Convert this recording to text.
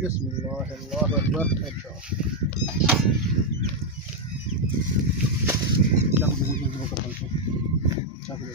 बिस्मिल्लाह अल्लाहु अकबर। अच्छा चाकू दे, मुझे वो कर दो, चाकू दे।